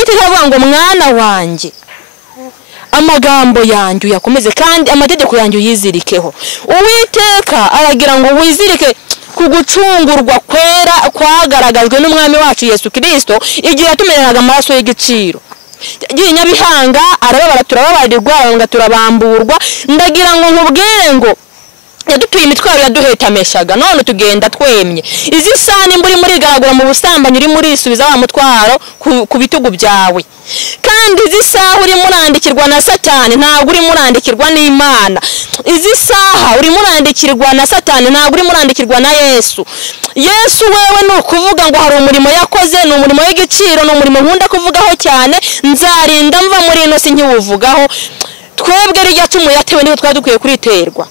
Uwiteka aravuga ngo mwana wanjye amagambo yanjye uyakomeze kandi amategeko yanjye uyizirikeho. Uwiteka aragira ngo wizirike kugucungurwa kwera kwagaragajwe n'umwami wacu Yesu Kristo igihe yatumeneraga amaraso y'igiciro. Giye Nyabihanga arababara turababarirwa ngo turabamburwa. Ndagira ngo nkubwire ngo yadutuye imitwaro yaduhetameshaga none tugenda twemye. Izi sani muri garagura mu busambanyi uri muri isubiza wa mutwaro ku bitugu byawe. Kandi izi saha uri murandikirwa na Satani ntabwo uri murandikirwa n'Imana. Izi saha uri murandikirwa na Satani ntabwo uri murandikirwa na Yesu. Yesu wewe no kuvuga ngo hari umurimo yakoze, ni umurimo w'igiciro, ni umurimo nkunda kuvugaho cyane, nzarinda mva muri ino si nkiwuvugaho. Twebwe rijya cumu yatewe niho twadukwiye kuriterwa.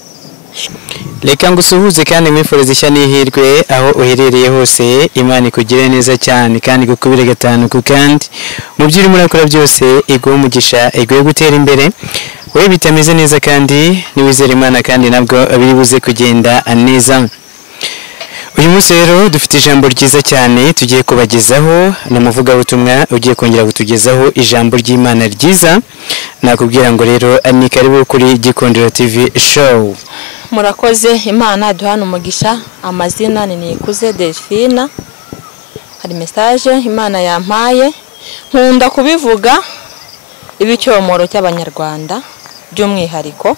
Reka ngusuhuze kandi mwifurize ishya n'ihirwe aho uherereye hose. Imana ikugire neza cyane kandi gukubire gatanu ku kandi mu byo urimo urakora byose iguhe umugisha, iguhe gutera imbere. Wowe bitameze neza kandi niwizera Imana kandi nabwo biri buze kugenda neza. Uyu munsi rero dufite ijambo ryiza cyane tugiye kubagezaho. Namuvuga butumwa ugiye kongera kutugezaho ijambo ry'Imana ryiza. Nakubwira ngo rero ni karibu kuri Gikundiro TV show. Murakoze. Imana duhana umugisha. Amazina ni Nikuze Delphine. Hari message Imana yampaye nkunda kubivuga ibicyomoro cy'Abanyarwanda by'umwihariko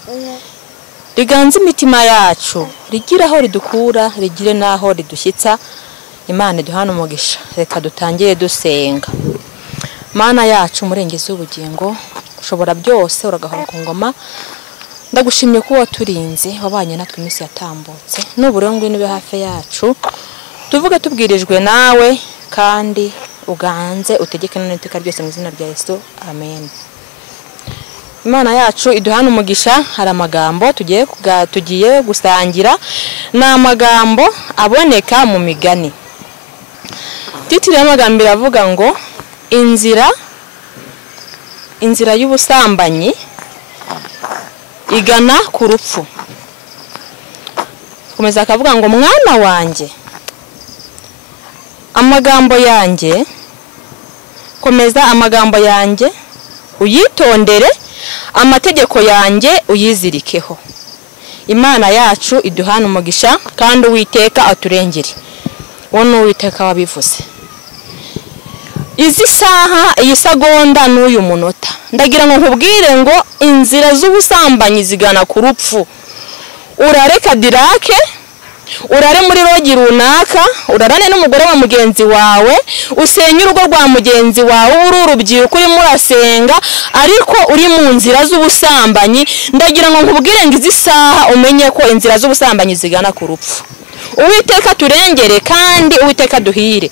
riganza imitima yacu, rigiraho ridukura, rigire naho ridushyitsa. Imana duhana umugisha. Reka dutangire dusenga. Mana yacu murengeze ubugingo ushobora byose, uragahora ku ngoma. Ndagushimye ko waturinze, wabanye natwe iminsi yatambutse. N'uburengwe nibe hafi yacu, tuvuge tubwirijwe nawe kandi uganze utegeke n'iteka ryose mu izina rya Yesu, amen. Imana yacu iduhana umugisha. Hari amagambo tugiye gusangira, na amagambo aboneka mu migani. Titire y'amagambo iravuga ngo inzira y'ubusambanyi igana ku rupfu. Komeza akavuga ngo mwana wanjye amagambo yanjye, komeza amagambo yanjye uyitondere, amategeko yanjye uyizirikeho. Imana yacu iduhana umugisha kandi Uwiteka aturengere. Wowe Uwiteka wabivuze. Izi saha, iyi segonda n'uyu munota, ndagira ngo nkubwire ngo inzira z'ubusambanyi zigana ku rupfu. Urareka dirake, urare muri rogi runaka, urarane n'umugore wa mugenzi wawe, usenye urugo rwa mugenzi wawe, uri urubyiruko urimo urasenga ariko uri mu nzira z'ubusambanyi. Ndagira ngo nkubwire ngo izi saha umenye ko inzira z'ubusambanyi zigana ku rupfu. Uwiteka turengere kandi Uwiteka duhire.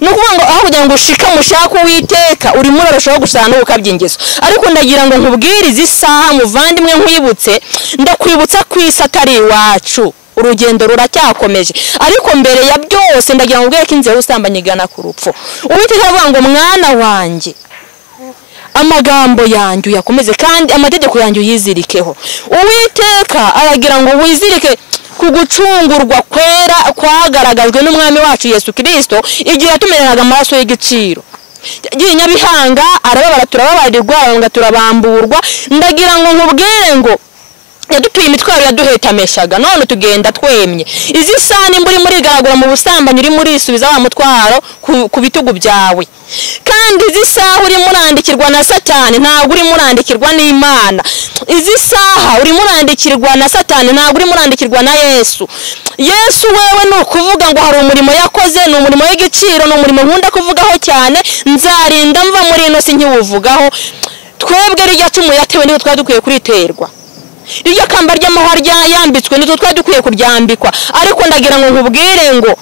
Nukuvuga ngo aho kugira ngo ushika mushaka Uwiteka uri muri arushaho gusana ukabyingezo. Ariko ndagira ngo nkubwire izi saha muvandimwe nkwibutse, ndakwibutsa kwisa atari iwacu. Urugendo ruracyakomeje, ariko mbere ya byose ndagira ngo ubwire ko inzira y'ubusambanyi igana ku rupfu. Uwiteka aravuga ngo mwana wanjye amagambo yanjye uyakomeze kandi amategeko yanjye uyizirikeho. Uwiteka aragira ngo wizirike kugucungurwa kwera kwagaragajwe n'umwami wacu Yesu Kristo igihe yatumeneraga amaraso y'igiciro. Giye Nyabihanga arababara turababarirwa ngo turabamburwa. Ndagira ngo nkubwire ngo yadutuye imitwaro yaduhetameshaga none tugenda twemye. Izi sani muri garagura mu busambanyi uri muri isubiza wa mutwaro ku bitugu byawe. Kandi izi saha uri murandikirwa na Satani ntabwo uri murandikirwa n'Imana. Izi saha uri murandikirwa na Satani ntabwo uri murandikirwa na Yesu. Yesu wewe no kuvuga ngo hari umurimo yakoze, ni umurimo w'igiciro, ni umurimo nkunda kuvugaho cyane, nzarinda mva muri ino si nkiwuvugaho. Twebwe rijya cumu yatewe niho twadukwiye kuriterwa. Rijya kamba ry'amahwa yambitswe nitwo twadukwiye kuryambikwa. Ariko ndagira ngo nkubwire ngo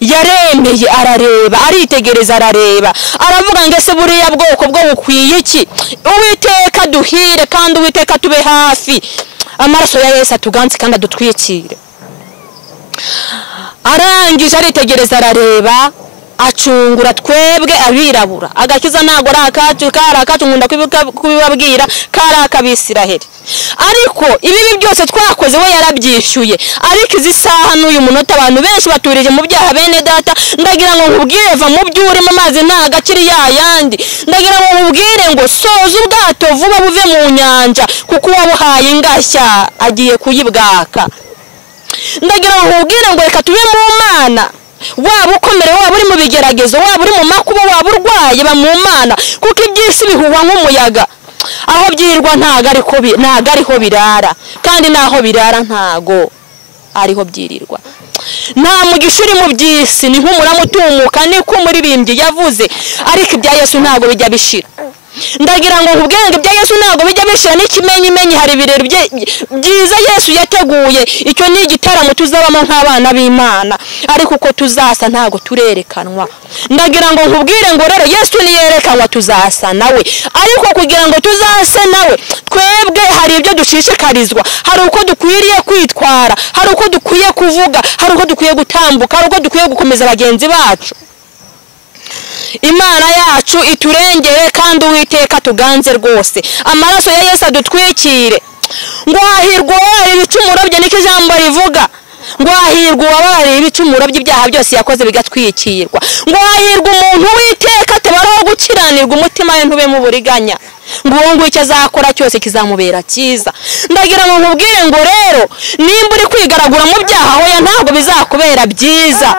yaremeye, arareba, aritegereza, arareba, aravuga ngo ese buriya bwoko bwo bukwiye iki? Uwiteka duhire kandi Uwiteka tube hafi. Amaraso ya Yesu atuganze kandi adutwikire. Arangije aritegereza, arareba, acungura twebwe abirabura. Agakiza ntago ari akacu, kari akacu nkunda kubibabwira, kari ak'Abisiraheli. Ariko ibibi byose twakoze we yarabyishyuye. Ariko izi saha n'uyu munota abantu benshi baturije mu byaha bene data. Ndagira ngo nkubwire va mu byuri mu mazi ntago akiri yayandi. Ndagira ngo nkubwire ngo soza ubwato vuba buve mu nyanja kuko wabuhaye ingashya agiye kuyibwaka. Ndagira ngo nkubwire ngo reka tube mu Mana. Waba ukomere, waba uri mu bigeragezo, waba uri mu makuba, waba urwaye, ba mu Mana kuko ibyisi bihuha nk'umuyaga. Aho byirwa ntago ariho birara, kandi naho birara ntago ariho byirirwa. Nta mugisha uri mu byisi, ni nk'umurama utumuka, niko umuririmbyi yavuze. Ariko ibya Yesu ntago bijya bishira. Ndagira ngo nkubwire ngo ibya Yesu ntago bijya bishira. N'ikimenyimenyi hari ibirori byiza Yesu yateguye. Icyo ni igitaramo tuzabamo nk'abana b'Imana, ariko uko tuzasa ntago turerekanwa. Ndagira ngo nkubwire ngo rero Yesu niyerekanwa tuzasa nawe, ariko kugira ngo tuzase nawe twebwe hari ibyo dushishikarizwa. Hari uko dukwiriye kwitwara, hari uko dukwiye kuvuga, hari uko dukwiye gutambuka, hari uko dukwiye gukomeza bagenzi bacu. Imana yacu iturengere kandi Uwiteka tuganze rwose. Amaraso ya Yesu adutwikire. Ngo hahirwa uwabarira ibicumuro bye, niko ijambo rivuga. Ngo hahirwa uwabarira ibicumuro by'ibyaha byose yakoze bigatwikirwa. Ngo hahirwa umuntu Uwiteka atabaraho gukiranirwa umutima we ntube mu buriganya. Ngo uwo nguwo icyo azakora cyose kizamubera cyiza. Ndagira ngo nkubwire ngo rero nimba uri kwigaragura mu byaha hoya ntabwo bizakubera byiza.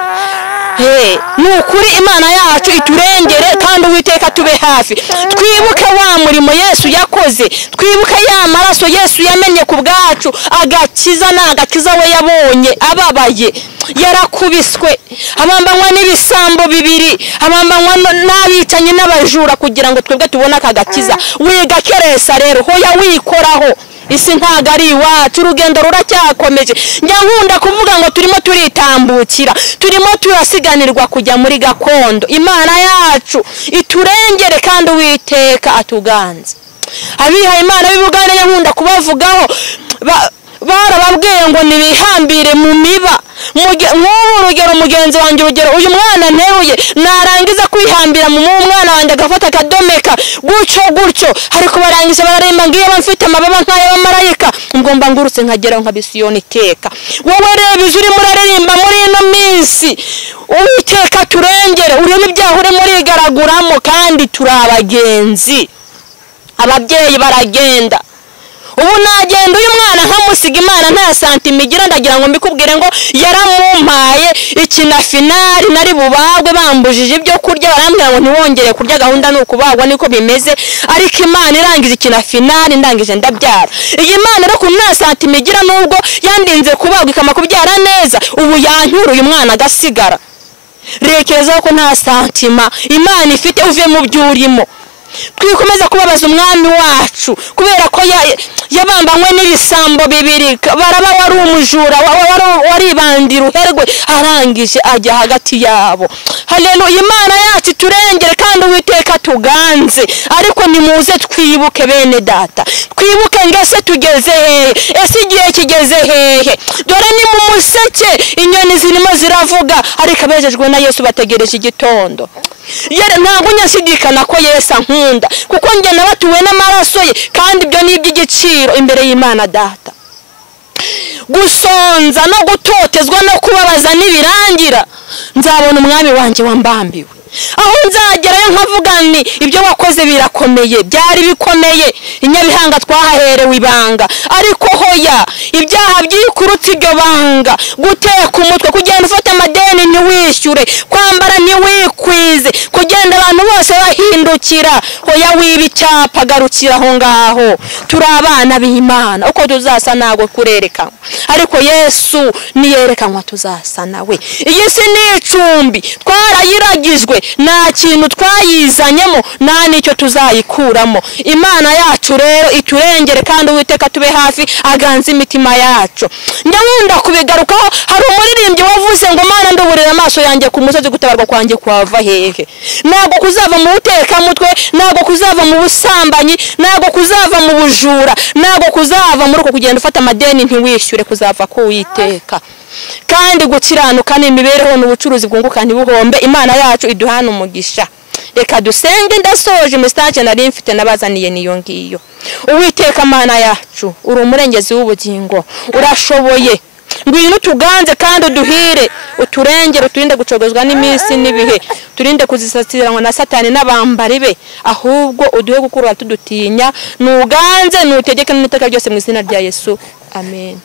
Nukuri Imana yacu iturengere kandi Uwiteka tube hafi. Twibuke wa murimo Yesu yakoze, twibuke ya maraso Yesu yamenye ku bwacu. Agakiza n'agakiza we yabonye ababaye, yarakubiswe, abambanywa n'ibisambo bibiri, abambanywa n'abicanyi n'abajura kugira ngo twebwe tubone akagakiza. Wiga keresa rero hoya wikoraho. Isi ntago ari iwacu, urugendo ruracyakomeje. Njya nkunda kuvuga ngo turimo turitambukira, turimo turasiganirwa kujya muri gakondo. Imana yacu iturengere kandi Uwiteka atuganze. Abihaye Imana b'Ibugande nkunda kubavugaho, barababwiye ngo nibihambire mu miba. Nk'ubu urugero mugenzi wanjye, urugero uyu mwana nteruye narangiza kwihambira mu mwana wanjye agafata akadomeka gutyo, ariko barangije bararemba ngiye bamfite amababa nk'ay'abamarayika, ngomba ngurutse nkageraho nka Bisiyoni iteka. Wowe reba ije urimo uraririmba muri ino minsi, Uwiteka turengere, urebe ibyaha urimo urigaraguramo kandi turi abagenzi. Ababyeyi baragenda. Ubu nagenda uyu mwana nkamusiga Imana nta santima igira. Ndagira ngo mbikubwire ngo yaramumpaye ikina finali nari bubagwe, bambujije ibyo kurya, barambwira ngo ntiwongere kurya, gahunda n'ukubagwa niko bimeze. Ariko Imana irangije ikina finali, ndangije ndabyara. Iyi Imana rero ku nta santima igira, nubwo yandinze kubagwa ikama kubyara neza, ubu yancyura uyu mwana agasigara. Rekerezaho ko nta santima Imana ifite uve mu byurimo. Twikomeza kubabaza umwami wacu kubera ko yabambanywe n'ibisambo bibiri. Baraba wari umujura, waribandira uherwe, arangije ajya hagati yabo. Haleluya. Imana yacu turengere kandi Uwiteka tuganze. Ariko nimuze twibuke bene data, twibuke ngese tugeze hehe, ese igihe kigeze hehe. Dore ni mu museke inyoni zirimo ziravuga, ariko abejejwe na Yesu bategereje igitondo. Yere ntabwo nyashidikana ko Yesu ankunda, kuko njye nabatuwe n'amaraso ye, kandi ibyo ni iby'igiciro imbere y'Imana Data. Gusonza no gutotezwa no kubabaza nibirangira, nzabona umwami wanjye wambambiwe. Aho nzagerayo nkavuga ni ibyo wakoze birakomeye, byari bikomeye, inyabihanga twahaherewe ibanga. Ariko hoya ibyaha byikurutse ibyo banga, guteka umutwe, kugenda ufata amadeni ntiwishyure, kwambara ntiwikwize, kugenda abantu bose bahindukira, hoya wiba icyapa, garukira aho ngaho. Turi abana b'Imana, uko tuzasa ntago kurerekanwa, ariko Yesu niyerekanwa tuzasa nawe. Iyi si ni icumbi twarayiragijwe, nta kintu twayizanyemo nta nicyo tuzayikuramo. Imana yacu rero iturengere kandi Uwiteka tube hafi aganze imitima yacu. Nkunda kubigarukaho, hari umuririmbyi wavuze ngo Mana nduburira amaso yanjye ku musozi, gutabarwa kwanjye kwava hehe. Ntabwo kuzava mu butekamutwe, ntabwo kuzava mu busambanyi, ntabwo kuzava mu bujura, ntabwo kuzava muri uko kugenda ufata amadeni ntiwishyure, kuzava ku Uwiteka. Kandi gukiranuka n'imibereho n'ubucuruzi bwunguka ntibuhombe. Imana yacu iduhana umugisha. Reka dusenge. Ndasoje message nari mfite nabazaniye niyo ngiyo. Uwiteka Mana yacu, uri umurengezi w'ubugingo, urashoboye. Ngwino tuganze kandi uduhire, uturengere, uturinde gucogozwa n'iminsi n'ibihe, turinde kuzisatiranwa na Satani n'abambari be, ahubwo uduhe gukurura tudutinya. Nuganze nutegeke n'iteka ryose mu izina rya Yesu. Amen.